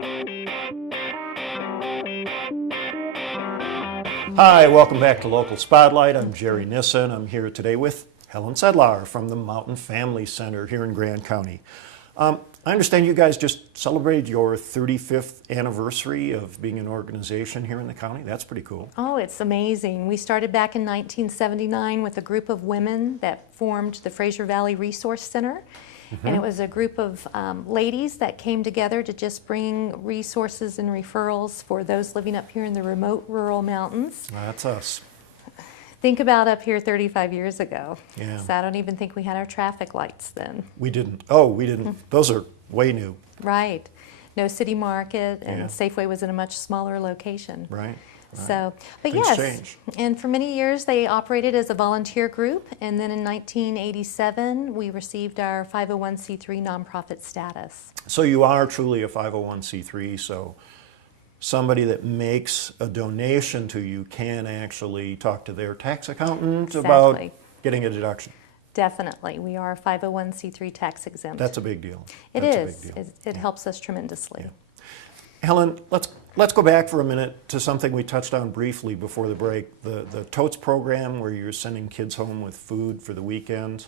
Hi, welcome back to Local Spotlight. I'm Jerry Nissen. I'm here today with Helen Sedlar from the Mountain Family Center here in Grand County. I understand you guys just celebrated your 35th anniversary of being an organization here in the county. That's pretty cool. Oh, it's amazing. We started back in 1979 with a group of women that formed the Fraser Valley Resource Center. And it was a group of ladies that came together to just bring resources and referrals for those living up here in the remote rural mountains. That's us. Think about up here 35 years ago. Yeah. So I don't even think we had our traffic lights then. We didn't. Oh, we didn't. Those are way new. Right. No city market, and Yeah. Safeway was in a much smaller location. Right. So, but Things yes, change. and for many years they operated as a volunteer group, and then in 1987 we received our 501c3 nonprofit status. So you are truly a 501c3, so somebody that makes a donation to you can actually talk to their tax accountant about Exactly. getting a deduction. Definitely, we are 501c3 tax exempt. That's a big deal. It That's is. a big deal. It helps us tremendously. Yeah. Helen, let's go back for a minute to something we touched on briefly before the break, the TOTES program where you're sending kids home with food for the weekend.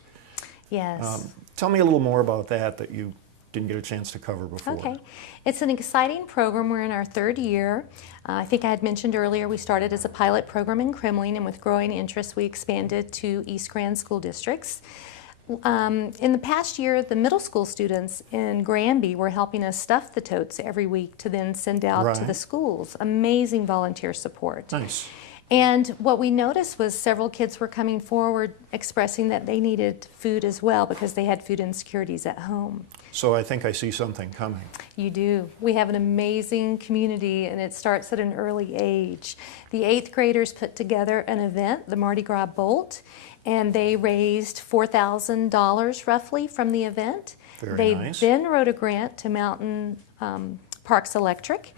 Yes. Tell me a little more about that you didn't get a chance to cover before. Okay. It's an exciting program. We're in our third year. I think I had mentioned earlier we started as a pilot program in Kremling, and with growing interest we expanded to East Grand school districts. In the past year, the middle school students in Granby were helping us stuff the totes every week to then send out to the schools. Amazing volunteer support. Nice. And what we noticed was several kids were coming forward expressing that they needed food as well because they had food insecurities at home. So I think I see something coming. You do. We have an amazing community, and it starts at an early age. The 8th graders put together an event, the Mardi Gras Bolt, and they raised $4,000 roughly from the event. Very nice. They then wrote a grant to Mountain Parks Electric,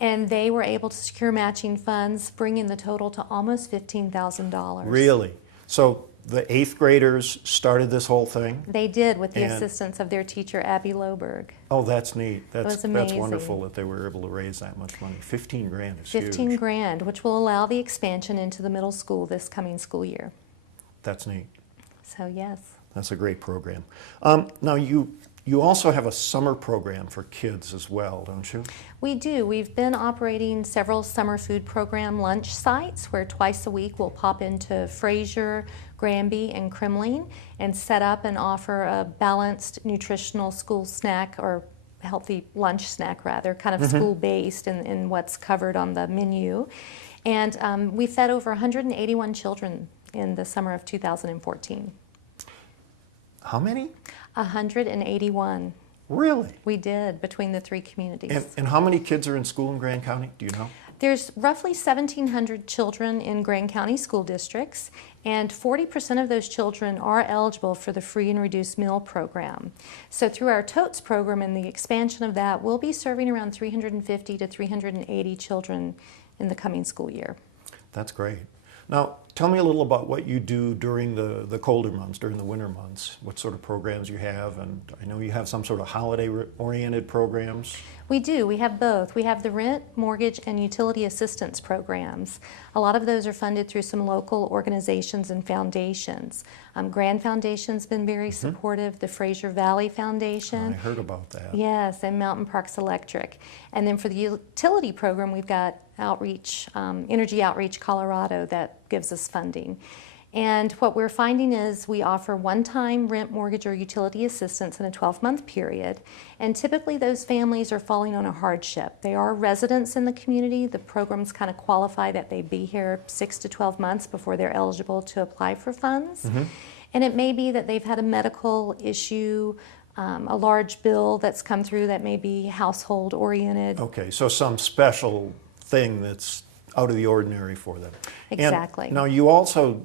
and they were able to secure matching funds, bringing the total to almost $15,000. Really? So the 8th graders started this whole thing? They did, with the And- assistance of their teacher, Abby Loberg. Oh, that's neat. That's was amazing. wonderful that they were able to raise that much money. 15 grand is 15 huge. grand, which will allow the expansion into the middle school this coming school year. That's neat. So yes. That's a great program. Now you also have a summer program for kids as well, don't you? We do. We've been operating several summer food program lunch sites where twice a week we'll pop into Fraser, Granby, and Kremling and set up and offer a balanced nutritional school snack, or healthy lunch snack rather, kind of school-based in what's covered on the menu. And we fed over 181 children in the summer of 2014. How many? 181. Really? We did, between the three communities. And how many kids are in school in Grand County? Do you know? There's roughly 1,700 children in Grand County school districts, and 40% of those children are eligible for the free and reduced meal program. So through our TOTES program and the expansion of that, we'll be serving around 350 to 380 children in the coming school year. That's great. Now, tell me a little about what you do during the colder months, during the winter months, what sort of programs you have, and I know you have some sort of holiday-oriented programs. We do. We have both. We have the rent, mortgage, and utility assistance programs. A lot of those are funded through some local organizations and foundations. Grand Foundation's been very supportive, the Fraser Valley Foundation. I heard about that. Yes, and Mountain Parks Electric. And then for the utility program, we've got Outreach, Energy Outreach Colorado that gives us funding. And what we're finding is we offer one-time rent, mortgage, or utility assistance in a 12-month period. And typically those families are falling on a hardship. They are residents in the community. The programs kind of qualify that they be here 6 to 12 months before they're eligible to apply for funds. And it may be that they've had a medical issue, a large bill that's come through that may be household oriented. Okay, so some special thing that's out of the ordinary for them. Exactly. And now you also,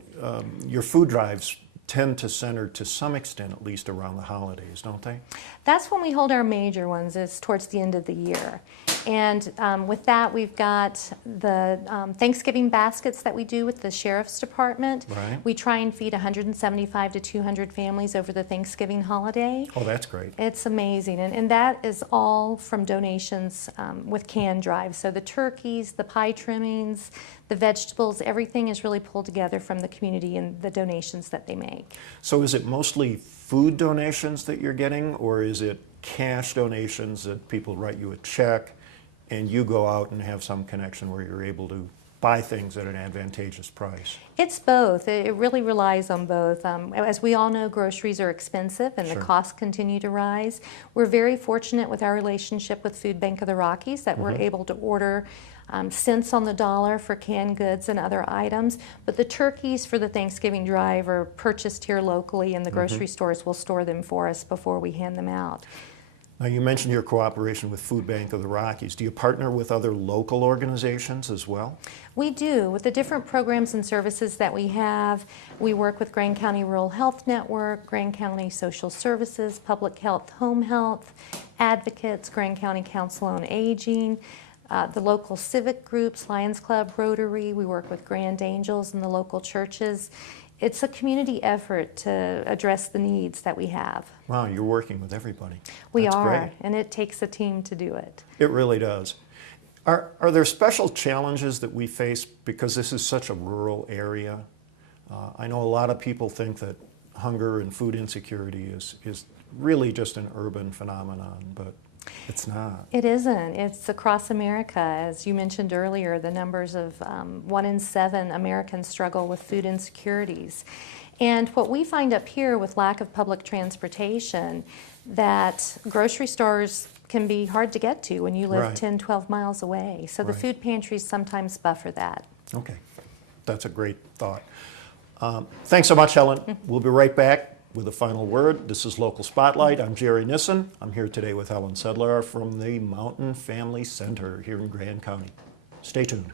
your food drives tend to center to some extent at least around the holidays, don't they? That's when we hold our major ones, is towards the end of the year. And with that, we've got the Thanksgiving baskets that we do with the Sheriff's Department. Right. We try and feed 175 to 200 families over the Thanksgiving holiday. Oh, that's great. It's amazing, and that is all from donations with Can Drive. So the turkeys, the pie trimmings, the vegetables, everything is really pulled together from the community and the donations that they make. So is it mostly food donations that you're getting, or is it cash donations that people write you a check and you go out and have some connection where you're able to buy things at an advantageous price? It's both. It really relies on both. As we all know, groceries are expensive and Sure. the costs continue to rise. We're very fortunate with our relationship with Food Bank of the Rockies that we're able to order cents on the dollar for canned goods and other items. But the turkeys for the Thanksgiving drive are purchased here locally, and the grocery stores will store them for us before we hand them out. Now, you mentioned your cooperation with Food Bank of the Rockies. Do you partner with other local organizations as well? We do. With the different programs and services that we have, we work with Grand County Rural Health Network, Grand County Social Services, Public Health, Home Health, Advocates, Grand County Council on Aging, the local civic groups, Lions Club, Rotary. We work with Grand Angels and the local churches. It's a community effort to address the needs that we have. Wow, you're working with everybody. We That's are, great. and it takes a team to do it. It really does. Are there special challenges that we face because this is such a rural area? I know a lot of people think that hunger and food insecurity is really just an urban phenomenon, but it's not. It isn't. It's across America. As you mentioned earlier, the numbers of 1 in 7 Americans struggle with food insecurities. And what we find up here with lack of public transportation, that grocery stores can be hard to get to when you live Right. 10, 12 miles away. So the Right. food pantries sometimes buffer that. Okay, that's a great thought. Thanks so much, Helen. We'll be right back with a final word. This is Local Spotlight. I'm Jerry Nissen. I'm here today with Helen Sedlar from the Mountain Family Center here in Grand County. Stay tuned.